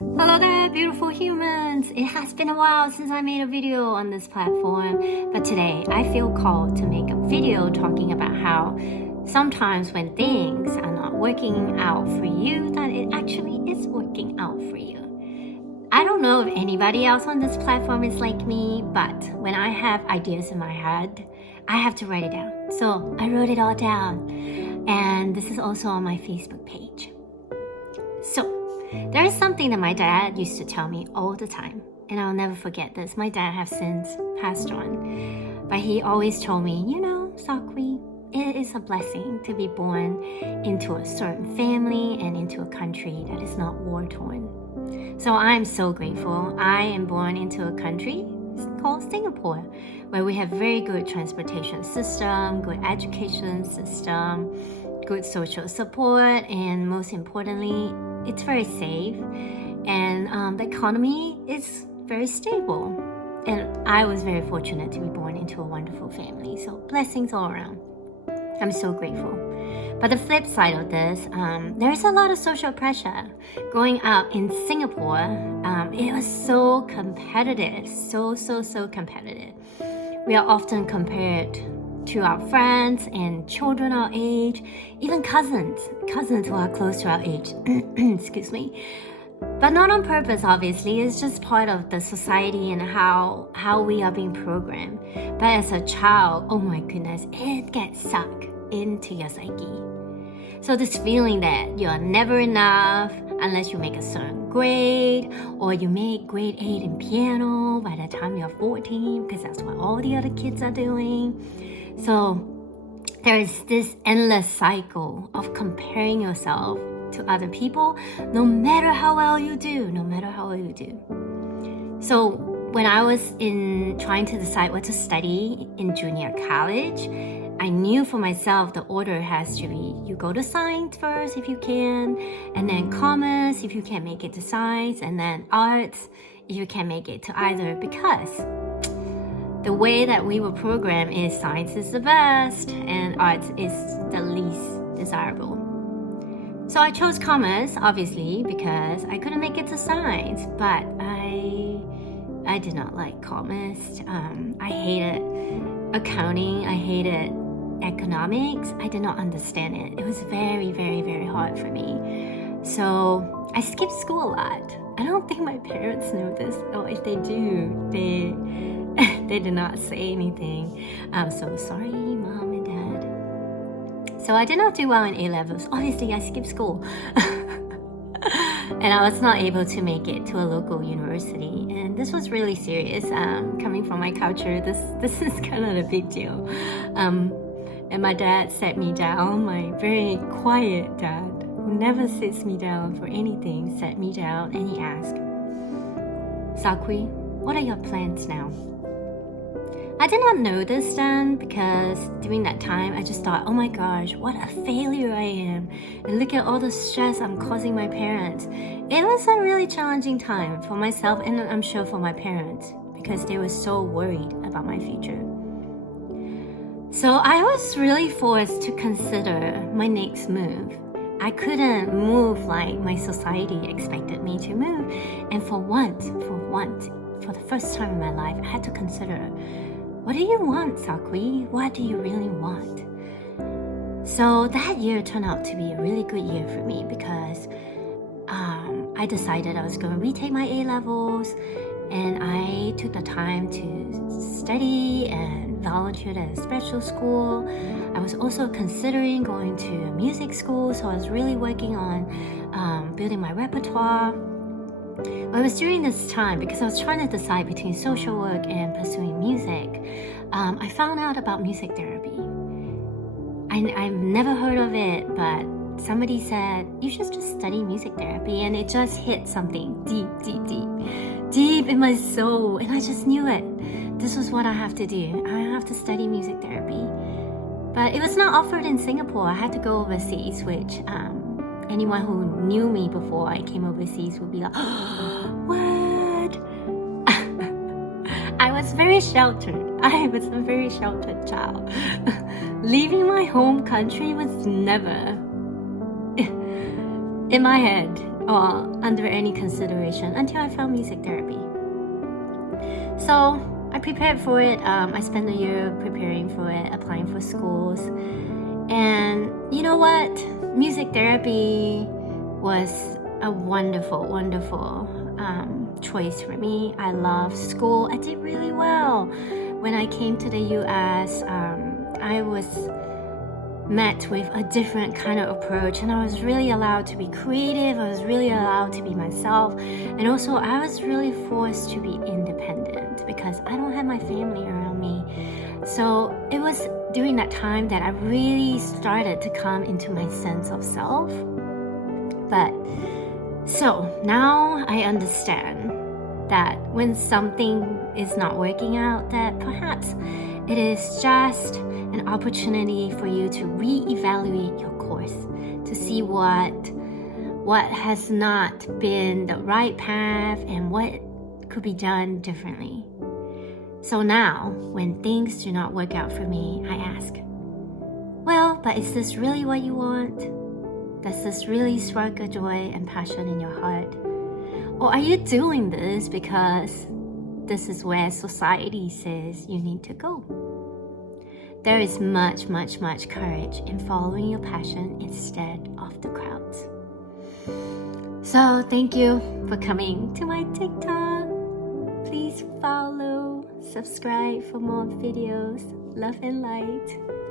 Hello there, beautiful humans! It has been a while since I made a video on this platform, but today I feel called to make a video talking about how sometimes when things are not working out for you, that it actually is working out for you. I don't know if anybody else on this platform is like me, but when I have ideas in my head, I have to write it down. So I wrote it all down, and this is also on my Facebook page. So, there is something that my dad used to tell me all the time, and I'll never forget this. My dad has since passed on, but he always told me, Sok Hwee, it is a blessing to be born into a certain family and into a country that is not war-torn. So I'm so grateful. I am born into a country called Singapore, where we have very good transportation system, good education system, good social support, and most importantly, it's very safe, and the economy is very stable. And I was very fortunate to be born into a wonderful family, so blessings all around. I'm so grateful. But the flip side of this, there's a lot of social pressure. Growing up in Singapore, it was so competitive, so competitive. We are often compared to our friends and children our age, even cousins who are close to our age. Excuse me. But not on purpose, obviously. It's just part of the society and how we are being programmed. But as a child, oh my goodness, it gets sucked into your psyche. So this feeling that you're never enough unless you make a certain grade, or you make grade 8 in piano by the time you're 14, because that's what all the other kids are doing. So there is this endless cycle of comparing yourself to other people, no matter how well you do. So when I was trying to decide what to study in junior college, I knew for myself the order has to be, you go to science first if you can, and then commerce if you can't make it to science, and then arts if you can't make it to either, because the way that we were programmed is science is the best and arts is the least desirable. So I chose commerce, obviously, because I couldn't make it to science, but I did not like commerce. I hated accounting. I hated economics. I did not understand it. It was very hard for me. So I skipped school a lot. I don't think my parents knew this, or if they do, they did not say anything. I'm so sorry, Mom and Dad. So I did not do well in A-levels. Obviously, I skipped school. And I was not able to make it to a local university. And this was really serious. Coming from my culture, this is kind of a big deal. And my dad sat me down, my very quiet dad, who never sits me down for anything, sat me down and he asked, Sok Hwee, what are your plans now? I did not know this then, because during that time I just thought, oh my gosh, what a failure I am, and look at all the stress I'm causing my parents. It was a really challenging time for myself, and I'm sure for my parents, because they were so worried about my future. So I was really forced to consider my next move. I couldn't move like my society expected me to move, and for the first time in my life, I had to consider, what do you want, Sok Hwee? What do you really want? So that year turned out to be a really good year for me, because I decided I was going to retake my A-levels, and I took the time to study and volunteered at a special school. I was also considering going to music school, so I was really working on building my repertoire. But it was during this time, because I was trying to decide between social work and pursuing music, I found out about music therapy. I've never heard of it, but somebody said, you should just study music therapy, and it just hit something deep in my soul, and I just knew it. This was what I have to do. I have to study music therapy. But it was not offered in Singapore. I had to go overseas, which anyone who knew me before I came overseas would be like, what? I was very sheltered. I was a very sheltered child. Leaving my home country was never in my head. or under any consideration until I found music therapy. So I prepared for it. I spent a year preparing for it, applying for schools. And you know what? Music therapy was a wonderful, wonderful choice for me. I loved school. I did really well. When I came to the US, I was met with a different kind of approach, and I was really allowed to be creative. I was really allowed to be myself, and also I was really forced to be independent because I don't have my family around me. So it was during that time that I really started to come into my sense of self. But so now I understand that when something is not working out, that perhaps it is just an opportunity for you to reevaluate your course, to see what has not been the right path and what could be done differently. So now, when things do not work out for me, I ask, well, but is this really what you want? Does this really spark a joy and passion in your heart? Or are you doing this because this is where society says you need to go? There is much, much, much courage in following your passion instead of the crowds. So thank you for coming to my TikTok. Please follow, subscribe for more videos. Love and light.